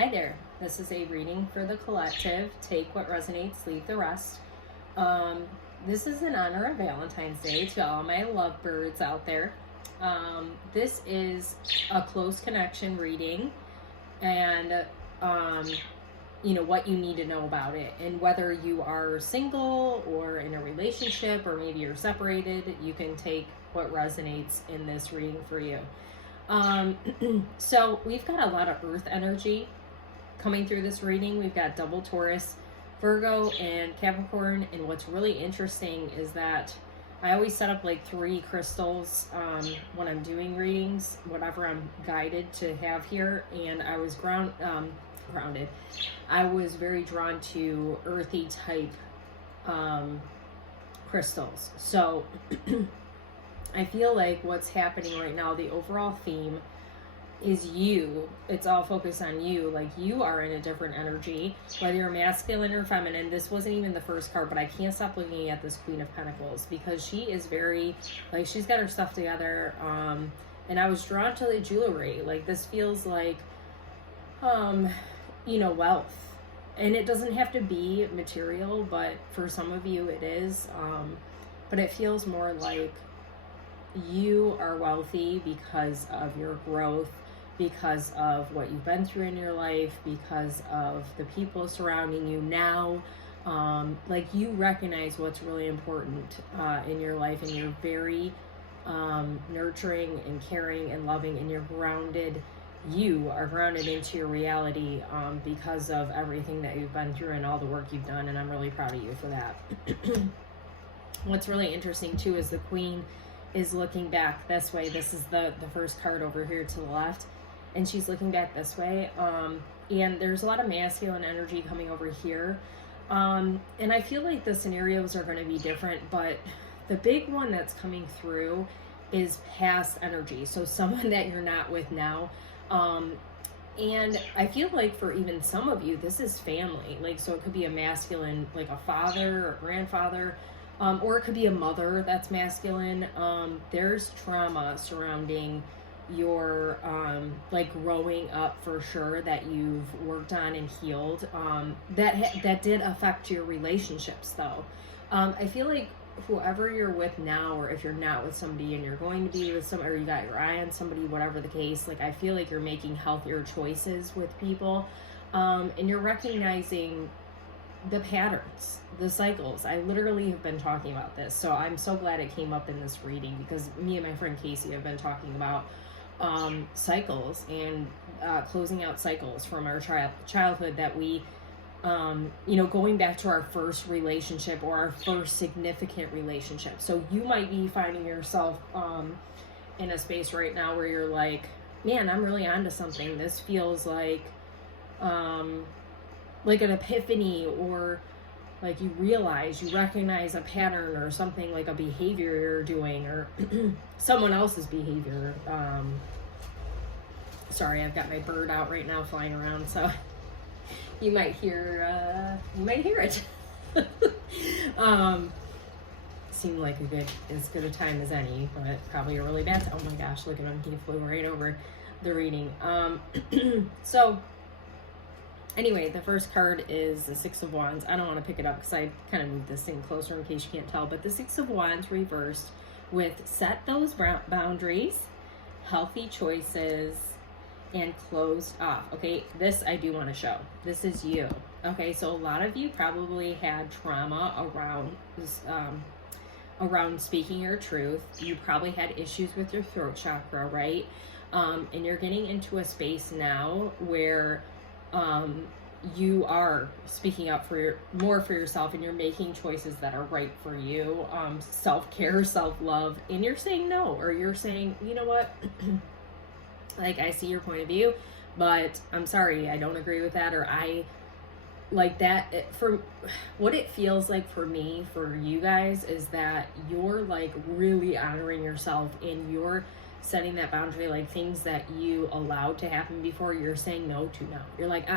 Hi there. This is a reading for the collective. Take what resonates, leave the rest. Um, this is in honor of Valentine's Day to all my lovebirds out there. This is a close connection reading, and what you need to know about it, and whether you are single or in a relationship or maybe you're separated, you can take what resonates in this reading for you. So we've got a lot of earth energy coming through this reading. We've got double Taurus, Virgo, and Capricorn. And what's really interesting is that I always set up like 3 crystals when I'm doing readings, whatever I'm guided to have here. And I was grounded. I was very drawn to earthy type crystals. So I feel like what's happening right now, the overall theme is you. It's all focused on you. Like, you are in a different energy, whether you're masculine or feminine. This wasn't even the first card, but I can't stop looking at this Queen of Pentacles because she is very, like, she's got her stuff together. And I was drawn to the jewelry. Like, this feels like, wealth. And it doesn't have to be material, but for some of you it is. But it feels more like you are wealthy because of your growth, because of what you've been through in your life, because of the people surrounding you now. Like, you recognize what's really important in your life, and you're very nurturing and caring and loving, and you're grounded. You are grounded into your reality because of everything that you've been through and all the work you've done, and I'm really proud of you for that. What's really interesting too is the Queen is looking back this way. This is the first card over here to the left, and she's looking back this way. And there's a lot of masculine energy coming over here. And I feel like the scenarios are going to be different, but the big one that's coming through is past energy. So someone that you're not with now. And I feel like for even some of you, this is family. Like, so it could be a masculine, like a father or grandfather, or it could be a mother that's masculine. There's trauma surrounding your, like, growing up for sure that you've worked on and healed. That did affect your relationships though. I feel like whoever you're with now, or if you're not with somebody and you're going to be with somebody, or you got your eye on somebody, whatever the case, like, I feel like you're making healthier choices with people. And you're recognizing the patterns, the cycles. I literally have been talking about this, so I'm so glad it came up in this reading, because me and my friend Casey have been talking about cycles and closing out cycles from our childhood that we going back to our first relationship or our first significant relationship. So you might be finding yourself in a space right now where you're like, man, I'm really onto something. This feels like an epiphany, or like you recognize a pattern or something, like a behavior you're doing, or someone else's behavior. Sorry, I've got my bird out right now flying around, so you might hear it. Seemed like as good a time as any, but probably a really bad time. Oh my gosh, look at him, he flew right over the reading. So anyway, the first card is the Six of Wands. I don't want to pick it up because I kind of moved this thing closer in case you can't tell, but the Six of Wands reversed with set those boundaries, healthy choices, and closed off. Okay, this I do want to show. This is you. Okay, so a lot of you probably had trauma around speaking your truth. You probably had issues with your throat chakra, right? And you're getting into a space now where you are speaking up more for yourself, and you're making choices that are right for you. Self-care, self-love, and you're saying no, or you're saying, you know what? Like, I see your point of view, but I'm sorry, I don't agree with that, or I like that. For what it feels like for me, for you guys, is that you're like really honoring yourself, and you're setting that boundary, like things that you allowed to happen before, you're saying no to now. You're like,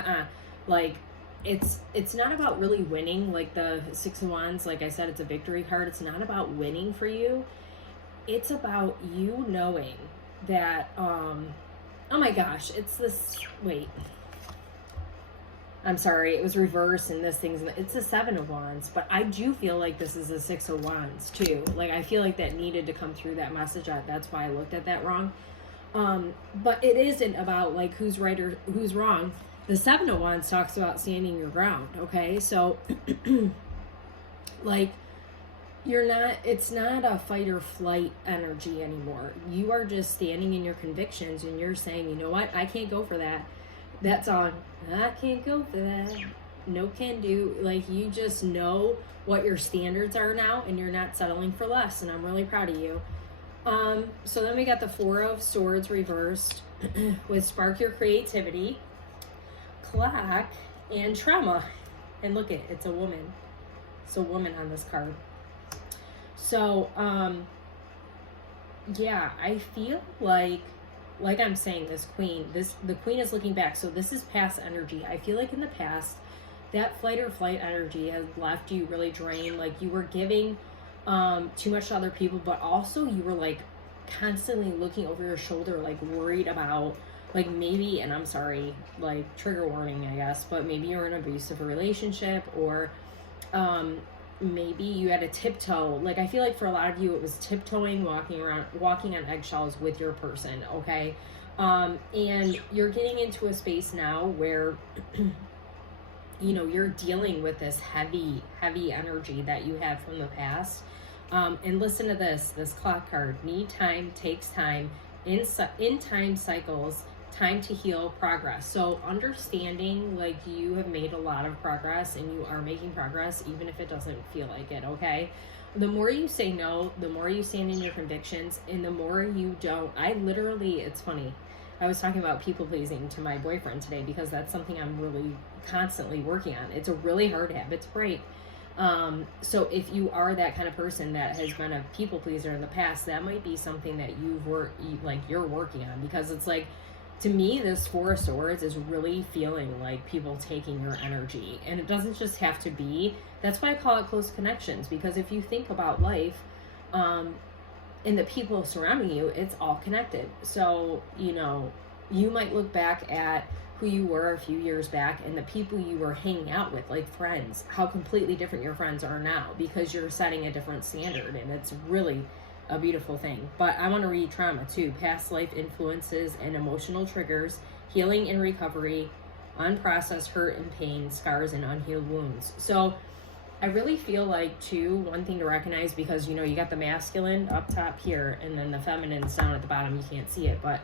like, it's not about really winning. Like the Six of Wands, like I said, it's a victory card. It's not about winning for you. It's about you knowing that, oh my gosh, it's this, wait, I'm sorry, it was reversed and this thing's, it's a 7 of Wands, but I do feel like this is a 6 of Wands too. Like, I feel like that needed to come through that message. That's why I looked at that wrong. But it isn't about like who's right or who's wrong. The 7 of Wands talks about standing your ground. Okay. So like, it's not a fight or flight energy anymore. You are just standing in your convictions and you're saying, you know what? I can't go for that. That's on. I can't go for that. No can do. Like, you just know what your standards are now and you're not settling for less. And I'm really proud of you. So then we got the 4 of Swords reversed with spark your creativity, clock, and trauma. And look, it's a woman. It's a woman on this card. So, yeah, I feel like I'm saying, the queen is looking back. So this is past energy. I feel like in the past, that flight or flight energy has left you really drained. Like, you were giving too much to other people, but also you were like constantly looking over your shoulder, like worried about, like, maybe, and I'm sorry, like, trigger warning, I guess, but maybe you're in an abusive relationship, or maybe you had a tiptoe. Like, I feel like for a lot of you, it was tiptoeing, walking on eggshells with your person, okay? And you're getting into a space now where, you know, you're dealing with this heavy energy that you had from the past. And listen to this clock card. Need time, takes time, in time cycles, time to heal, progress. So understanding, like, you have made a lot of progress and you are making progress, even if it doesn't feel like it, okay? The more you say no, the more you stand in your convictions, and the more you don't. It's funny. I was talking about people pleasing to my boyfriend today because that's something I'm really constantly working on. It's a really hard habit to break. So if you are that kind of person that has been a people pleaser in the past, that might be something that you're working on, because it's like, to me, this 4 of Swords is really feeling like people taking your energy. And it doesn't just have to be, that's why I call it close connections, because if you think about life, and the people surrounding you, it's all connected. So, you know, you might look back at who you were a few years back and the people you were hanging out with, like friends, how completely different your friends are now, because you're setting a different standard, and it's really a beautiful thing. But I want to read trauma too. Past life influences and emotional triggers, healing and recovery, unprocessed hurt and pain, scars and unhealed wounds. So I really feel like too, one thing to recognize, because, you know, you got the masculine up top here and then the feminine's down at the bottom, you can't see it, but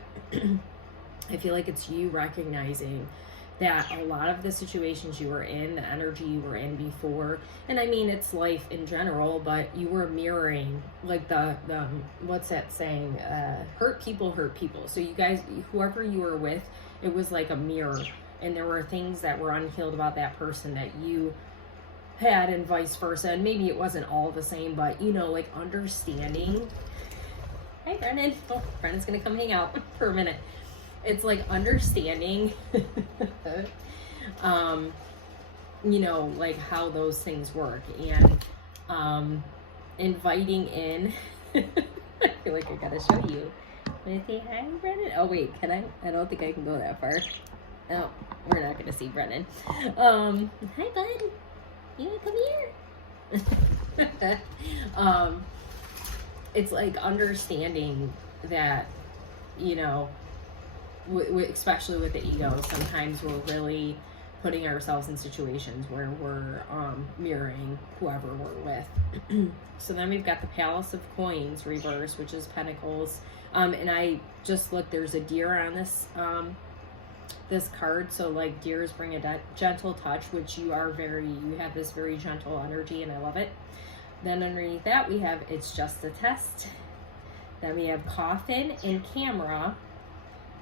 I feel like it's you recognizing that a lot of the situations you were in, the energy you were in before, and I mean, it's life in general, but you were mirroring, like, the what's that saying? Hurt people hurt people. So you guys, whoever you were with, it was like a mirror, and there were things that were unhealed about that person that you had, and vice versa. And maybe it wasn't all the same, but, you know, like, understanding. Hi, Brennan. Oh, Brennan's gonna come hang out for a minute. It's like understanding, you know, like, how those things work, and inviting in. I feel like I gotta show you. Wanna say hi, Brennan? Oh wait, can I? I don't think I can go that far. No, we're not gonna see Brennan. Hi, bud. You wanna come here? It's like understanding that, you know, especially with the ego, sometimes we're really putting ourselves in situations where we're mirroring whoever we're with. So then we've got the Palace of Coins reverse, which is Pentacles, and I just looked, there's a deer on this this card. So, like, deers bring a gentle touch, which you have this very gentle energy, and I love it. Then underneath that we have It's Just a Test. Then we have Coffin and Camera.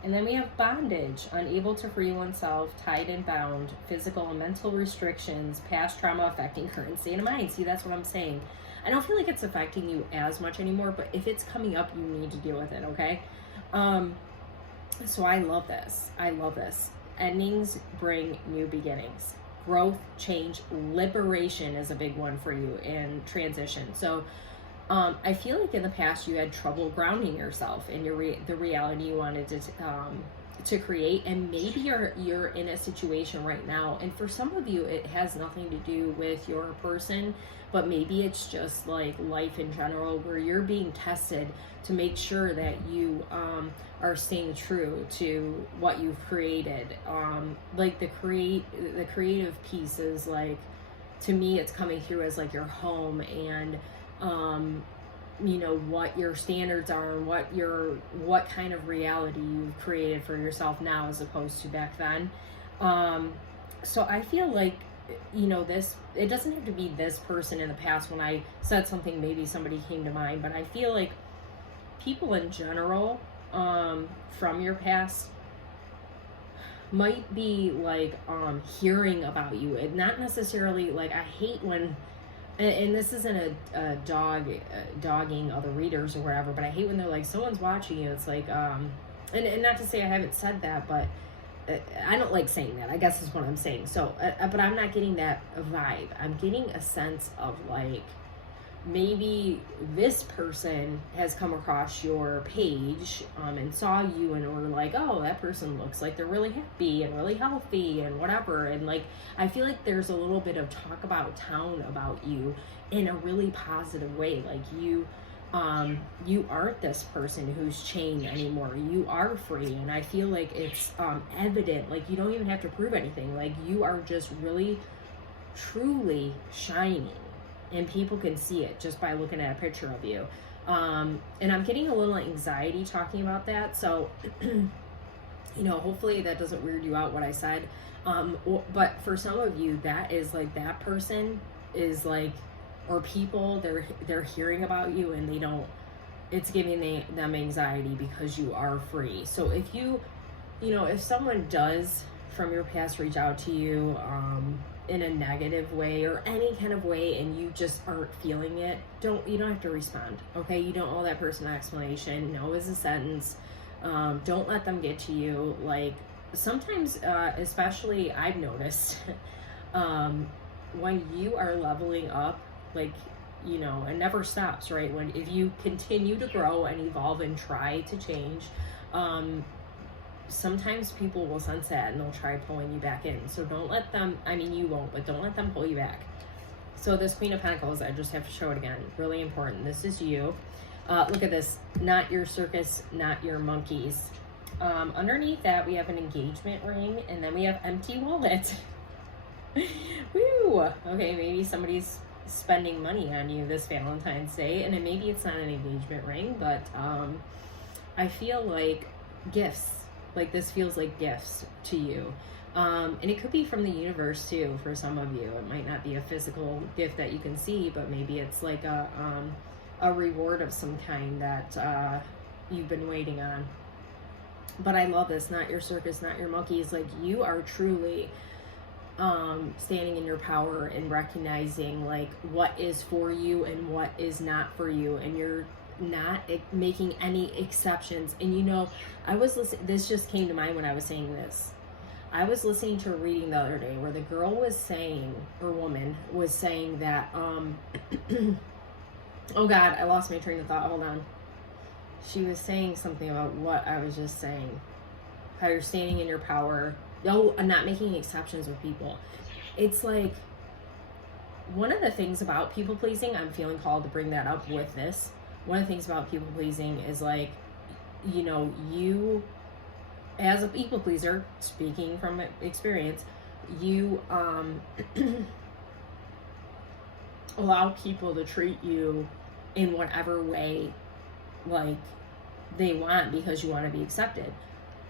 And then we have bondage, unable to free oneself, tied and bound, physical and mental restrictions, past trauma affecting current state of mind. See, that's what I'm saying. I don't feel like it's affecting you as much anymore, but if it's coming up, you need to deal with it, okay? So I love this. I love this. Endings bring new beginnings. Growth, change, liberation is a big one for you, and transition. So I feel like in the past you had trouble grounding yourself in the reality you wanted to to create. And maybe you're in a situation right now, and for some of you it has nothing to do with your person, but maybe it's just like life in general, where you're being tested to make sure that you are staying true to what you've created. Like the creative piece is like, to me, it's coming through as like your home, and you know, what your standards are, and what kind of reality you've created for yourself now as opposed to back then. So I feel like, you know, this, it doesn't have to be this person in the past. When I said something, maybe somebody came to mind, but I feel like people in general from your past might be like hearing about you, and not necessarily like, I hate when, and this isn't a dogging other readers or whatever, but I hate when they're like, someone's watching you. It's like, and not to say I haven't said that, but I don't like saying that, I guess is what I'm saying. So, but I'm not getting that vibe. I'm getting a sense of like, maybe this person has come across your page and saw you and were like, oh, that person looks like they're really happy and really healthy and whatever. And like, I feel like there's a little bit of talk about town about you in a really positive way. Like you aren't this person who's chained anymore. You are free. And I feel like it's evident. Like, you don't even have to prove anything. Like, you are just really truly shining, and people can see it just by looking at a picture of you. And I'm getting a little anxiety talking about that. So, you know, hopefully that doesn't weird you out what I said. But for some of you, that is like, that person is like, or people, they're hearing about you and they don't, it's giving them anxiety because you are free. So if you know, if someone does from your past reach out to you, in a negative way or any kind of way, and you just aren't feeling it, you don't have to respond. Okay, you don't owe that person an explanation. No is a sentence. Don't let them get to you. Like, sometimes, especially I've noticed, when you are leveling up, like, you know, it never stops, right? If you continue to grow and evolve and try to change, sometimes people will sense that and they'll try pulling you back in. So don't let them, I mean, you won't, but don't let them pull you back. So this Queen of Pentacles, I just have to show it again. Really important. This is you. Look at this. Not your circus, not your monkeys. Underneath that, we have an engagement ring, and then we have empty wallet. Woo! Okay, maybe somebody's spending money on you this Valentine's Day, and then maybe it's not an engagement ring, but I feel like gifts. Like, this feels like gifts to you. And it could be from the universe too, for some of you. It might not be a physical gift that you can see, but maybe it's like a reward of some kind that you've been waiting on. But I love this. Not your circus, not your monkeys. Like, you are truly standing in your power and recognizing like what is for you and what is not for you, and you're not making any exceptions. And you know, I was listening, this just came to mind when I was saying this. I was listening to a reading the other day where the girl was saying, or woman was saying that oh god, I lost my train of thought. Hold on. She was saying something about what I was just saying, how you're standing in your power. No, I'm not making exceptions with people. It's like, one of the things about people pleasing, I'm feeling called to bring that up with this. One of the things about people pleasing is like, you know, you as a people pleaser, speaking from experience, you allow people to treat you in whatever way like they want because you want to be accepted.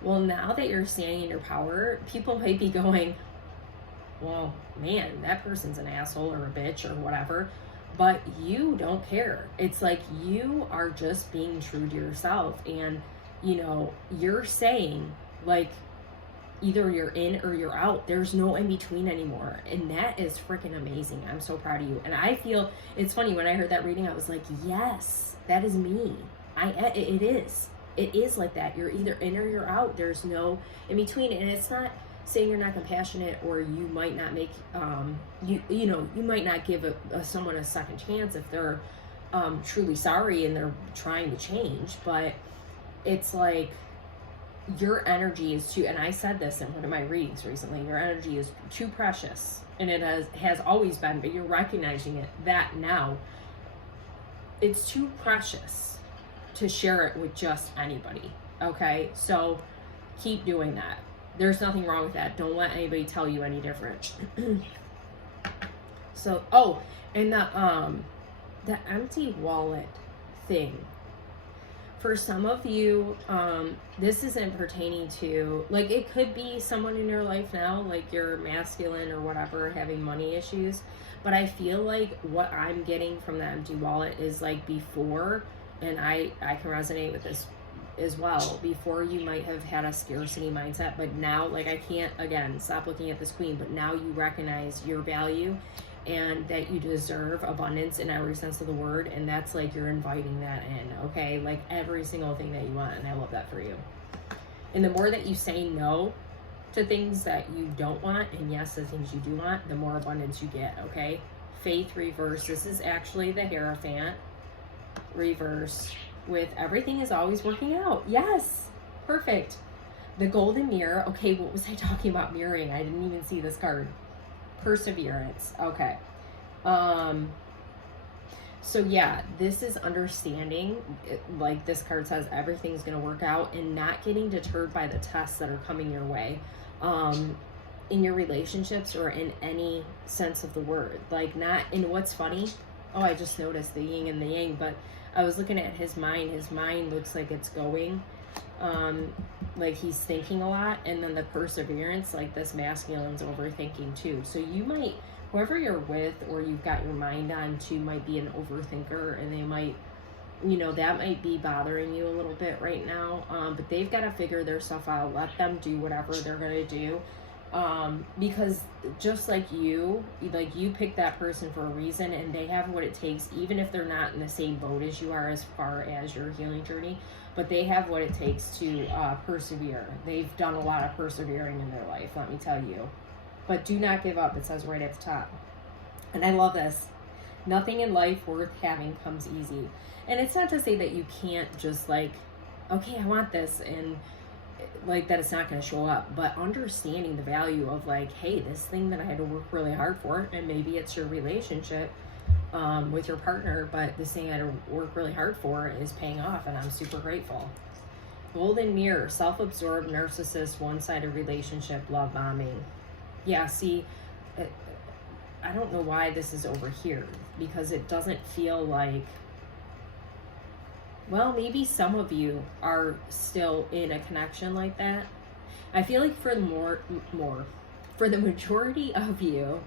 Well, now that you're standing in your power, people might be going, well, man, that person's an asshole or a bitch or whatever, but you don't care. It's like, you are just being true to yourself, and you know, you're saying like, either you're in or you're out. There's no in between anymore, and that is freaking amazing. I'm so proud of you. And I feel, it's funny, when I heard that reading, I was like, yes, that is me. It is like that. You're either in or you're out. There's no in between. And it's not saying you're not compassionate, or you might not make you know, you might not give someone a second chance if they're truly sorry and they're trying to change. But it's like, your energy is too, and I said this in one of my readings recently, your energy is too precious, and it has always been, but you're recognizing it that now it's too precious to share it with just anybody. Okay, so keep doing that. There's nothing wrong with that. Don't let anybody tell you any different. So, oh, and the empty wallet thing. For some of you, this isn't pertaining to, like, it could be someone in your life now, like you're masculine or whatever, having money issues. But I feel like what I'm getting from the empty wallet is like before, and I can resonate with this as well. Before, you might have had a scarcity mindset, but now, like, I can't, again, stop looking at this queen, but now you recognize your value and that you deserve abundance in every sense of the word, and that's like you're inviting that in, okay? Like every single thing that you want, and I love that for you. And the more that you say no to things that you don't want, and yes to things you do want, the more abundance you get, okay? Faith reverse. This is actually the Hierophant reverse with everything is always working out. Yes, perfect. The Golden Mirror. Okay, what was I talking about mirroring? I didn't even see this card. Perseverance. Okay. So yeah, this is understanding, like this card says, everything's going to work out, and not getting deterred by the tests that are coming your way, in your relationships or in any sense of the word. Like, not in, what's funny, oh, I just noticed the yin and the yang, but I was looking at his mind looks like it's going, like he's thinking a lot, and then the perseverance, like this masculine's overthinking too. So you might, whoever you're with or you've got your mind on to, might be an overthinker, and they might, you know, that might be bothering you a little bit right now, but they've got to figure their stuff out. Let them do whatever they're going to do, because just like you pick that person for a reason, and they have what it takes, even if they're not in the same boat as you are as far as your healing journey, but they have what it takes to persevere. They've done a lot of persevering in their life, let me tell you. But do not give up, it says right at the top. And I love this. Nothing in life worth having comes easy. And it's not to say that you can't just like, okay, I want this, and like that it's not going to show up, but understanding the value of like, hey, this thing that I had to work really hard for, and maybe it's your relationship with your partner, but this thing I had to work really hard for is paying off, and I'm super grateful. Golden Mirror, self-absorbed, narcissist, one-sided relationship, love bombing. Yeah, see, I don't know why this is over here, because it doesn't feel like, well, maybe some of you are still in a connection like that. I feel like for the majority of you,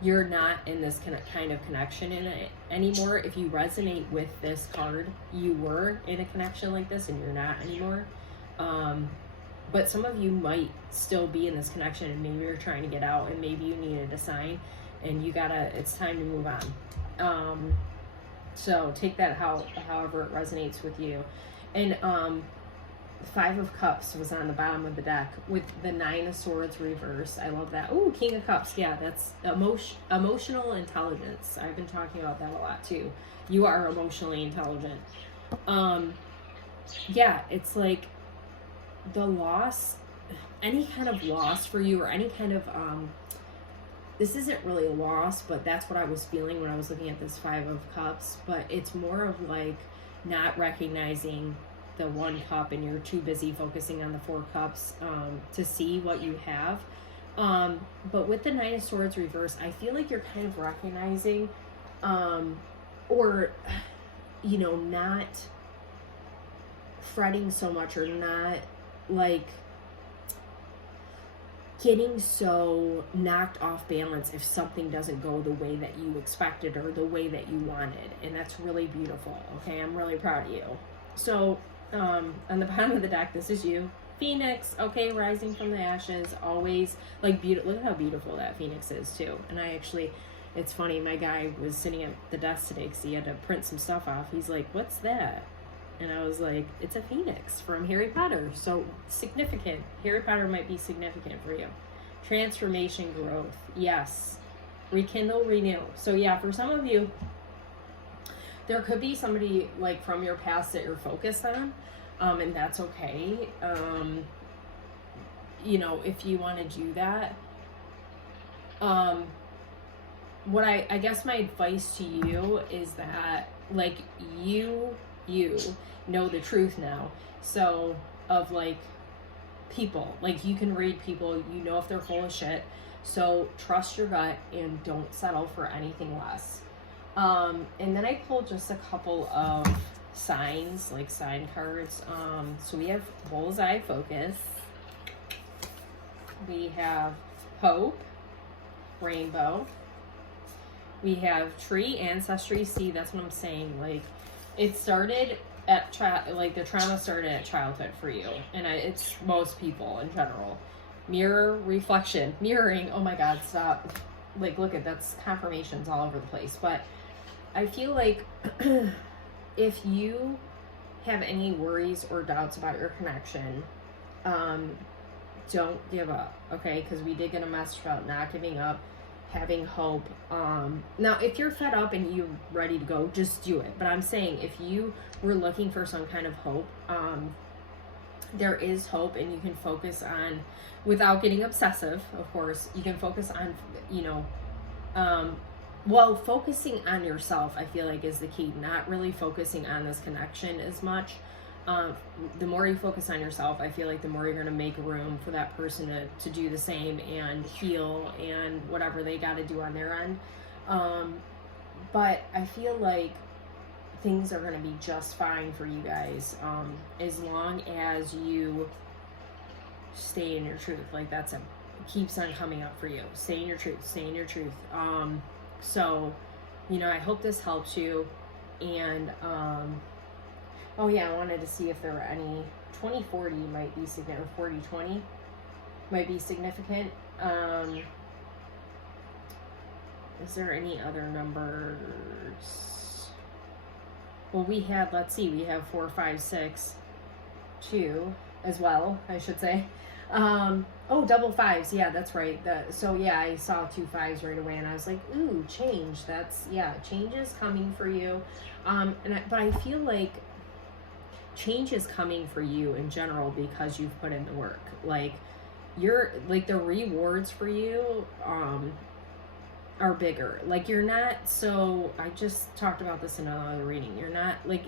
you're not in this kind of connection in it anymore. If you resonate with this card, you were in a connection like this and you're not anymore. But some of you might still be in this connection, and maybe you're trying to get out, and maybe you needed a sign, and it's time to move on. So take that however it resonates with you. And Five of Cups was on the bottom of the deck with the Nine of Swords reverse. I love that. Oh, King of Cups. Yeah, that's emotional intelligence. I've been talking about that a lot too. You are emotionally intelligent. Yeah, it's like the loss, any kind of loss for you, or any kind of this isn't really a loss, but that's what I was feeling when I was looking at this Five of Cups. But it's more of like not recognizing the one cup, and you're too busy focusing on the Four Cups to see what you have. But with the Nine of Swords reverse, I feel like you're kind of recognizing or, you know, not fretting so much, or not like getting so knocked off balance if something doesn't go the way that you expected or the way that you wanted. And that's really beautiful. Okay, I'm really proud of you. So on the bottom of the deck, this is you, Phoenix. Okay, rising from the ashes, always like beautiful. Look at how beautiful that Phoenix is too. And I actually, it's funny, my guy was sitting at the desk today because he had to print some stuff off. He's like, what's that? And I was like, it's a phoenix from Harry Potter. So significant. Harry Potter might be significant for you. Transformation, growth. Yes. Rekindle, renew. So yeah, for some of you, there could be somebody like from your past that you're focused on. And that's okay. you know, if you want to do that, what I guess my advice to you is that, like, you know the truth now. So, of, like, people. Like, you can read people, you know if they're full of shit. So, trust your gut and don't settle for anything less. And then I pulled just a couple of signs, like sign cards. So we have bullseye focus. We have hope, rainbow. We have tree, ancestry. See, that's what I'm saying. Like, it started at like the trauma started at childhood for you, and it's most people in general. Mirror, reflection, mirroring. Oh my God, stop! Like, look at that's confirmations all over the place. But I feel like if you have any worries or doubts about your connection, don't give up, okay? Because we did get a message about not giving up, having hope. Now, if you're fed up and you're ready to go, just do it. But I'm saying if you were looking for some kind of hope, there is hope, and you can focus on, without getting obsessive, of course, you can focus on, you know, well, focusing on yourself, I feel like, is the key. Not really focusing on this connection as much. The more you focus on yourself, I feel like the more you're going to make room for that person to do the same and heal and whatever they got to do on their end. But I feel like things are going to be just fine for you guys, as long as you stay in your truth. Like, that's it keeps on coming up for you. Stay in your truth. Stay in your truth. So, you know, I hope this helps you. And, oh yeah, I wanted to see if there were any 2040 might be significant, or 4020 might be significant. Is there any other numbers? Well, we had, let's see, we have 4, 5, 6, 2 as well, I should say. Oh, double fives. Yeah, that's right. So yeah, I saw 2 5s right away, and I was like, ooh, change. That's, yeah, change is coming for you. But I feel like change is coming for you in general because you've put in the work. Like, like, the rewards for you, are bigger. Like, you're not, so I just talked about this in another reading. You're not, like,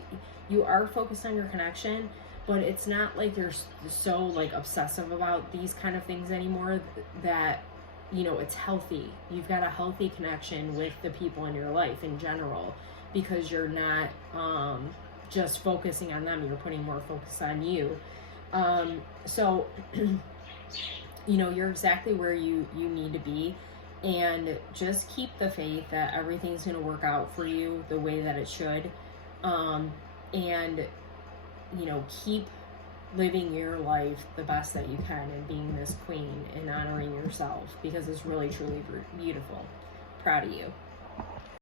you are focused on your connection, but it's not like you're so, like, obsessive about these kind of things anymore, that, you know, it's healthy. You've got a healthy connection with the people in your life in general, because you're not just focusing on them. You're putting more focus on you. So, you know, you're exactly where you need to be. And just keep the faith that everything's going to work out for you the way that it should. And, you know, keep living your life the best that you can, and being this queen and honoring yourself, because it's really, truly beautiful. Proud of you.